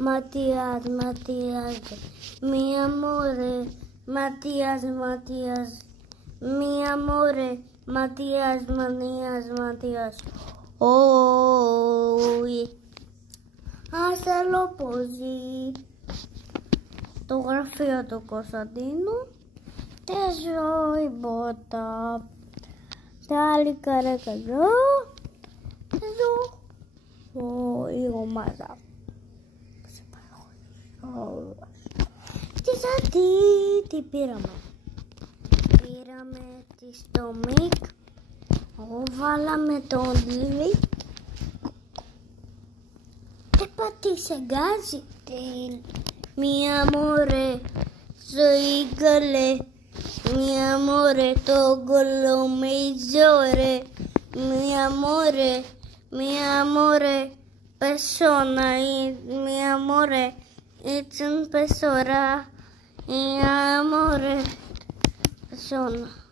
Matías, Matías, mi amore, Matías, Matías, mi amore, Matías, Matías, Matías. Θέλω ποζί. Το γραφείο του Κωνσταντίνου. Τεζό η μπότα. Τα άλλη καρέκα εδώ. Εδώ. Η ομάδα. Και σαν τι πήραμε. Πήραμε τη στομίκ. Βάλαμε τον λί. Πατήσε γκάζι. Mi amore, soy gole. Mi amore, tolgo lo migliore. Mi amore, persona. Mi amore, it's un persona. Mi amore, persona.